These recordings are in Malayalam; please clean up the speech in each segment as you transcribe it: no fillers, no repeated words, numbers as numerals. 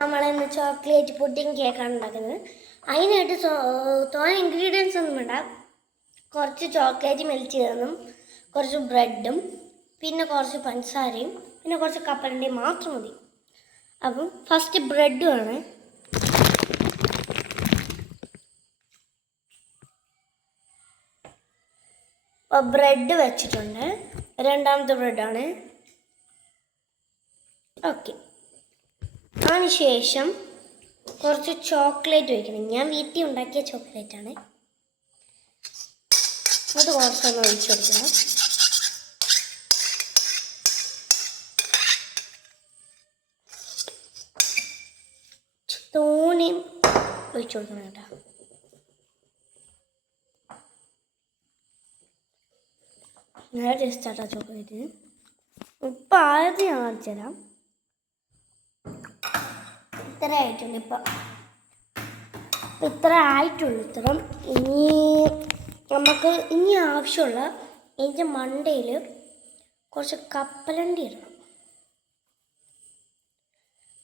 നമ്മളിന്ന് ചോക്ലേറ്റ് പുഡിംഗ് കേക്കാണ് ഉണ്ടാക്കുന്നത്. അതിനായിട്ട് തോനെ ഇൻഗ്രീഡിയൻസ് ഒന്നും വേണ്ട. കുറച്ച് ചോക്ലേറ്റ് മെൽറ്റ് ചെയ്തതും കുറച്ച് ബ്രെഡും പിന്നെ കുറച്ച് പഞ്ചസാരയും പിന്നെ കുറച്ച് കപ്പലണ്ടിയും മാത്രം മതി. അപ്പം ഫസ്റ്റ് ബ്രെഡ് ആണ്. ബ്രെഡ് വെച്ചിട്ടുണ്ട്. രണ്ടാമത്തെ ബ്രെഡാണ്. ഓക്കെ, അതിനുശേഷം കുറച്ച് ചോക്ലേറ്റ് ഒഴിക്കണം. ഞാൻ വീട്ടിൽ ഉണ്ടാക്കിയ ചോക്ലേറ്റാണ്. അത് കുറച്ചൊന്ന് ഒഴിച്ചു കൊടുക്കണം. തോനെയും ഒഴിച്ചു കൊടുക്കണം കേട്ടോ. നല്ല ടേസ്റ്റാട്ടോ ചോക്ലേറ്റ്. ഇപ്പം ആദ്യം ഞാൻ കാണിച്ചു തരാം. ഇത്ര ആയിട്ടുണ്ട്. ഇത്ര ആയിട്ടുള്ളൂ. ഇത്രയും ഇനി ആവശ്യമുള്ള ഇതിൻ്റെ മണ്ടയിൽ കുറച്ച് കപ്പലണ്ടി ഇടണം.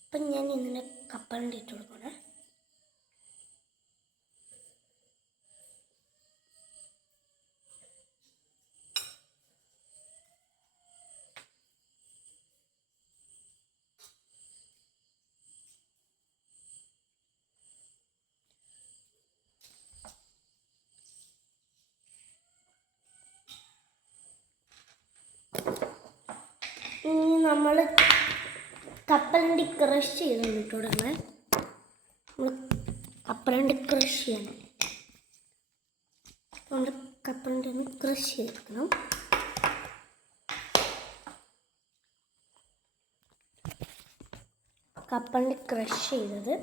അപ്പം ഞാൻ ഇങ്ങനെ കപ്പലണ്ടി ഇട്ട് കൊടുക്കണേ. ഇനി നമ്മൾ കപ്പലണ്ടി ക്രഷ് ചെയ്തിട്ട് കൊടുക്കണേ. നമ്മൾ കപ്പലണ്ടി ക്രഷ് ചെയ്യണം. നമ്മൾ കപ്പലണ്ടി ഒന്ന് ക്രഷ് ചെയ്തെടുക്കണം. കപ്പലണ്ടി ക്രഷ് ചെയ്തത്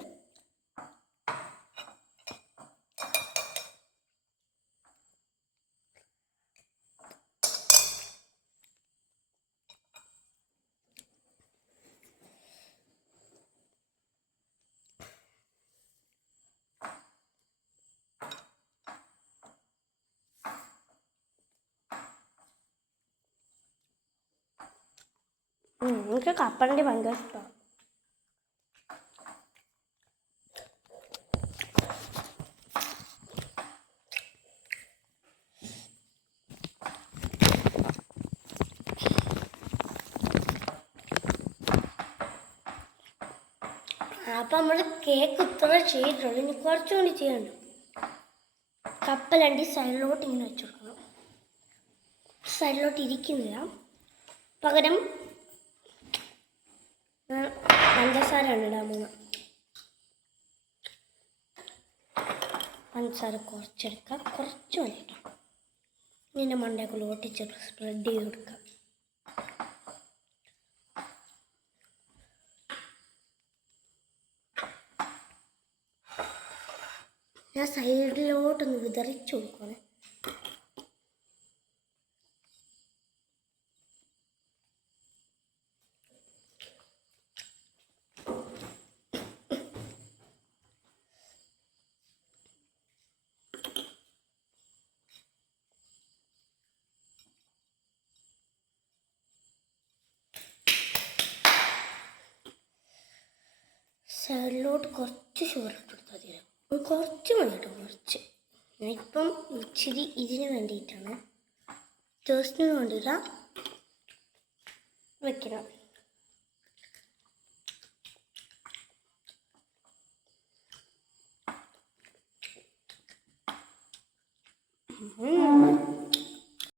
എനിക്ക് കപ്പലണ്ടി ഭയങ്കര ഇഷ്ടമാണ്. അപ്പം നമ്മൾ കേക്ക് ഇത്ര ചെയ്തിട്ടുള്ളൂ. ഇനി കുറച്ചുകൂടി ചെയ്യണ്ട. കപ്പലണ്ടി സൈഡിലോട്ട് ഇങ്ങനെ വെച്ച് കൊടുക്കണം. സൈഡിലോട്ട് ഇരിക്കുന്നില്ല, പകരം പഞ്ചസാര ഇടാൻ പോകുന്നത്. പഞ്ചസാര കുറച്ചെടുക്കാം, കുറച്ച് മതി കേട്ടോ. ഇങ്ങനെ മണ്ടയൊക്കെ ഒട്ടിച്ച് സ്പ്രെഡ് ചെയ്ത് കൊടുക്കാം. ഞാൻ സൈഡിലോട്ടൊന്ന് വിതറിച്ചു കൊടുക്കണേ. സൈഡിലോട്ട് കുറച്ച് ഷുഗർ ഇട്ട് കൊടുത്താൽ മതി. കുറച്ച് മതി കേട്ടോ, കുറച്ച്. ഞാനിപ്പം ഇച്ചിരി ഇതിന് വേണ്ടിയിട്ടാണ്, ടേസ്റ്റിന് വേണ്ടിയിട്ടാ വെക്കണം.